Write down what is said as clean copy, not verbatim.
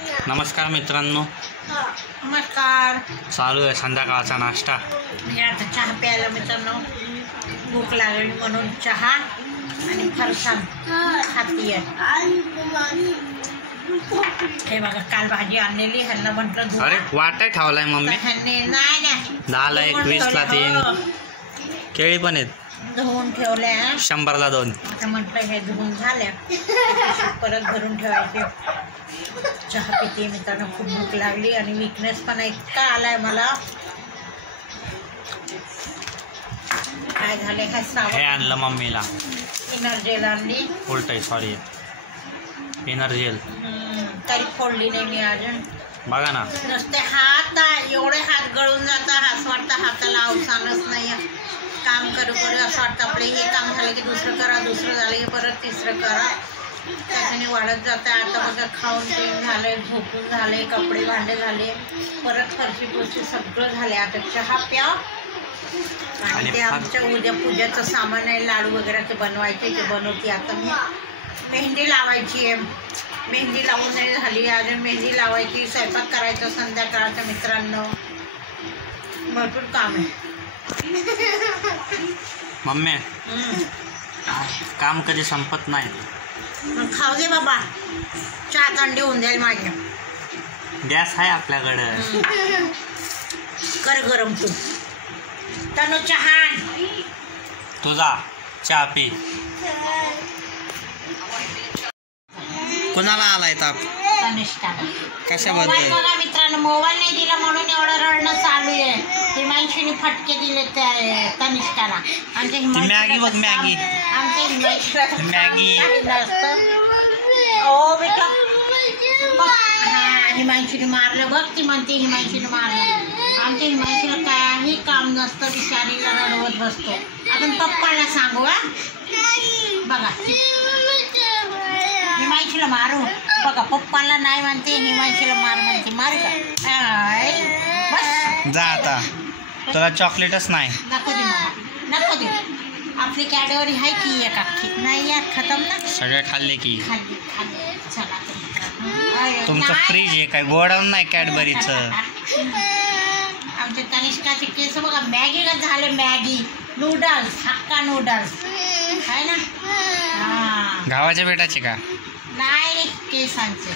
नमस्कार मित्रांनो, नमस्कार. चालू आहे संध्याकाळचा नाश्ता. मी आता चहा प्यायला मित्रांनो, भूक लागली म्हणून चहा आणि फरसाण खातीये. हे बघा, काल भाजी आणलेली, ह्यांना म्हटलं अरे वाटाय ठेवलाय मम्मी. नाही 10ला 1, 20ला 3. केळी पण आहेत, धुवून ठेवल्या. 100ला 2. आता म्हटलं हे धुवून झाल्या परत भरून ठेवायचे. चहा पिते मित्रांनो, खूप भूक लागली आणि विकनेस पण इतका आलाय मला. काय झालंय, काय हे सावध आणलं मम्मीला, एनर्जेल आणली. उलट आहे, सॉरी, एनर्जेल. तरी फोडली नाही मी अजून. बघा ना, नुसते हात, एवढे हात गळून जातात, असं वाटतं हाताला अवसानच नाही. काम करू असं वाटतं आपलं हे काम झालं की दुसरं करा, दुसरं झालं की परत तिसरं करा. त्याच्याने वाढत जातं. आता बघा, खाऊन पिऊन झालंय, झोपून झाले, कपडे भांडे झाले, परत फरशी पुरशी सगळं झाले. आता चहा प्या. आणि ते आमच्या उद्या पूजेचं सामान आहे, लाडू वगैरे ते बनवायचे, ते बनवते. आता मी मेहंदी लावायची आहे, मेहंदी लावून नाही झाली अजून, मेहंदी लावायची, स्वयंपाक करायचा संध्याकाळच्या मित्रांनो, भरपूर काम आहे. मम्मी काम कधी संपत नाही. खाऊ दे बाबा, चहा थंडी होऊन जाईल माझ्या. गॅस आहे आपल्याकडं, कर गरम तू. तनु चहा तुझा चहा पी. कोणाला आलाय ताप? तनिष्काला. कशाबद्दल? बघा मित्रांनो, मोबाईल नाही दिला म्हणून एवढं रडणं चालू आहे. हिमांशीने फटके दिले त्या तनिष्काला. आमच्या मॅगी बघ, मॅगी. आमच्या मॅगी. ओ बेटा, हा, हिमांशीने मारलं बघ. ती म्हणते हिमांशीने मारलं. आमच्या हिमांशीला काही काम नसतं, बिचारीला रडवत बसतो. आपण पप्पाला सांगू. बघा, हिमांशीला मारू. बघा, पप्पाला नाही म्हणते, हिमांशीला मार म्हणते. मार का? बस जा आता, तुला चॉकलेटच नाही. नको दे मला, नको दे. आपली कॅडबरी आहे की एक अख्खी नाही, या खतम ना. सगळे खाल्ले की. खाल्ली खाल्ली. चला तुमचं फ्रीज आहे काय, गोडाऊन नाही कॅडबरीचं. आमच्या तनिष्काचे केस बघा, मॅगी का झाले, मॅगी नूडल्स, हक्का नूडल्स आहे ना. हा, गावाच्या बेटाचे का? नाही केसांचे.